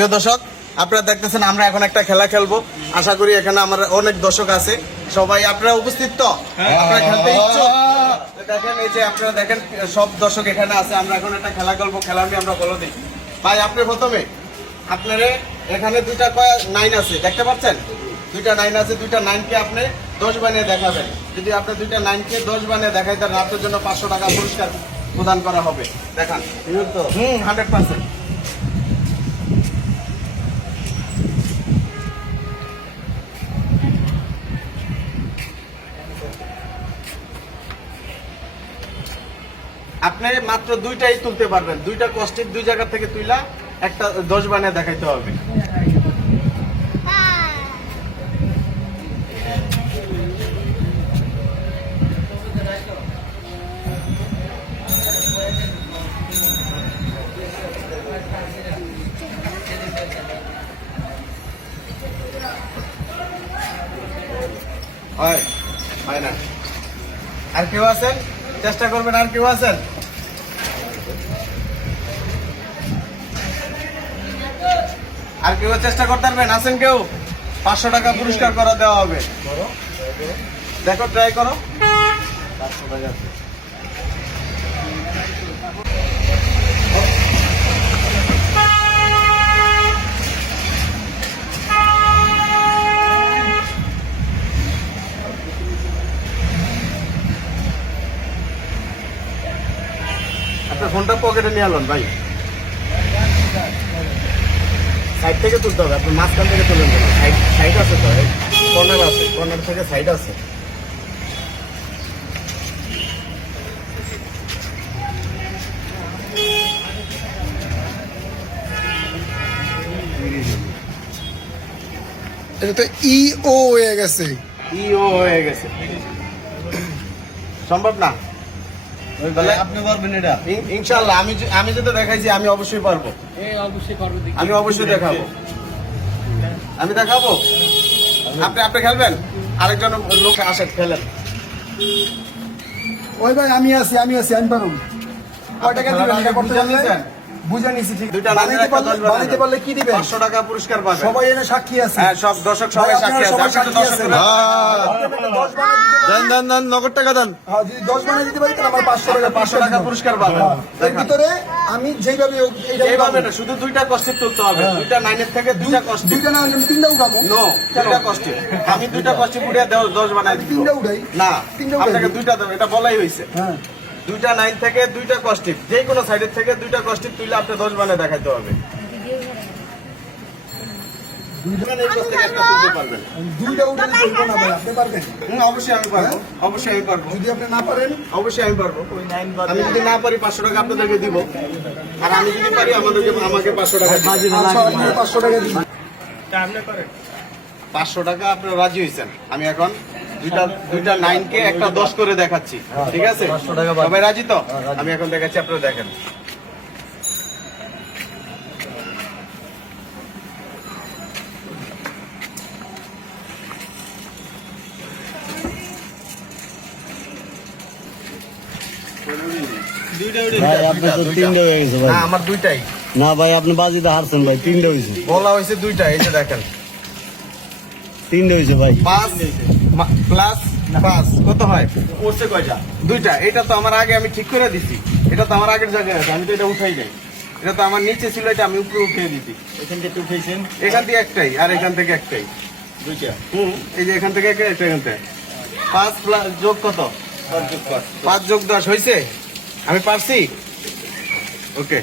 প্রিয় দর্শক আপনারা দেখতেছেন আমরা এখন একটা খেলা খেলব। আশা করি এখানে আমার অনেক দর্শক আছে। সবাই আপনারা উপস্থিত তো? আপনারা খেলতে ইচ্ছুক? দেখেন এই যে আপনারা দেখেন সব দর্শক এখানে আছে। আমরা এখন একটা খেলা খেলব খেলা আমি আমরা বলে দিই। ভাই আপনি প্রথমে আপনারে এখানে দুইটা কয় নাইন আছে দেখতে পাচ্ছেন? দুইটা নাইন আছে দুইটা নাইনকে আপনি দশ বানিয়ে দেখাবেন। যদি আপনি দুইটা নাইনকে দশ বানিয়ে দেখাই তাহলে আপনার জন্য পাঁচশো টাকা পুরস্কার প্রদান করা হবে। দেখান। হুম হান্ড্রেড পার্সেন্ট আপনি মাত্র দুইটাই তুলতে পারবেন। দুইটা কষ্টের দুই জায়গা থেকে তুইলা একটা দশ বানিয়ে দেখাইতে হবে। হয় হয় না। আর কেউ আছেন? চেষ্টা করবেন আর কেউ আছেন? আর কেউ চেষ্টা করতে পারবেন? আছেন কেউ? পাঁচশো টাকা পুরস্কার করা দেওয়া হবে। দেখো ট্রাই করো। পাঁচশো টাকা ফোনটা পকেটে নিয়ে আলন ভাই। সাইড থেকে তুলতে হবে আপনার মাঝখান থেকে তুলেন না সাইড সাইড আছে তো কর্নার আছে কর্নার থেকে সাইড আছে। এটা তো ই ও হয়ে গেছে। ইও হয়ে গেছে। সম্ভব না? আপনি পারবেন এটা? ইনশাল্লাহ আমি যে- আমি যেটা দেখাইছি আমি অবশ্যই পারব। আমি অবশ্যই দেখাবো। আমি দেখাবো? আপনি আপনি খেলবেন? আরেকজন লোক আসে খেলেন। ওই ভাই আমি আছি আমি আছি আমি পারুম কয় টাকা দিবেন এটা করতে বুঝে জানলে নিছেন? বুঝে নিছি ঠিক। দুইটা বানাইতে পারলে দশ বানাবেন। বানাইতে পারলে কি দিবেন? পাঁচশো টাকা পুরস্কার পাবেন। সবাই এনে সাক্ষী আছে। হ্যাঁ সব দর্শক সবাই সাক্ষী আছে। সবাই সাক্ষী দর্শক আছেন। না। আপনি দশ বানাই দিতে পারেন। দেন দেন দেন নগদ টাকা দেন। হ্যাঁ, যদি দশ বানাই দিতে পারি তাহলে আমার পাঁচশো টাকা পাঁচশো টাকা পুরস্কার পাবেন। হ্যাঁ, এর ভিতরে আমি এইভাবে পাবো। শুধু দুইটা কষ্টের তুলতে হবে। দুইটা নাইনের থেকে দুইটা কষ্টের। দুইটা না তিনটা উঠাবো। নো দুইটা কষ্টের। আমি দুইটা কষ্টে পুড়িয়ে দশ বানাই তিনটা উঠাই। না তিনটা আপনাকে দুইটা দেবো এটা বলাই হয়েছে। হ্যাঁ। দুইটা নাইন থেকে দুইটা কষ্টিপ যে কোনো সাইডের থেকে দুইটা কষ্টিপ তুইলে আপনি দশ বানায় দেখাইতে হবে। অবশ্যই আমি পারব অবশ্যই আমি পারব। যদি আপনি না পারেন? অবশ্যই আমি পারব। আমি যদি না পারি পাঁচশো টাকা আপনাদেরকে দিব। আর আমি যদি পারি আমাদেরকে আমাকে পাঁচশো টাকা। আচ্ছা পাঁচশো টাকা দিন। পাঁচশো টাকা আপনার রাজি হয়েছেন। আমি এখন দুইটা দুইটা নাইন একটা দশ করে দেখাচ্ছি। ঠিক আছে? সবাই রাজি তো? আমি এখন দেখাচ্ছি আপনারা দেখেন। ভাই আপনার তো তিনটে ভাই। আমার দুইটাই। না ভাই আপনি বাজিতে হারছেন ভাই তিনটে হয়েছে বলা হয়েছে দুইটা এই যে দেখেন। তিনটে হয়েছে ভাই। পাঁচ প্লাস পাঁচ কত হয়? পড়ছে কয়টা? দুইটা। এটা তো আমার আগে আমি ঠিক করে দিছি। এটা তো আমার আগের জায়গায় আছে আমি তো এটা উঠাই নাই। এটা তো আমার নিচে ছিল এটা আমি উপরে উঠিয়ে দিছি। এখান থেকে উঠেছেন এখান থেকে একটাই আর এখান থেকে একটাই। দুইটা? হুম এই যে এখান থেকে একটা এখান থেকে। পাঁচ প্লাস যোগ কত? পাঁচ যোগ দশ হয়েছে আমি পারছি? ওকে।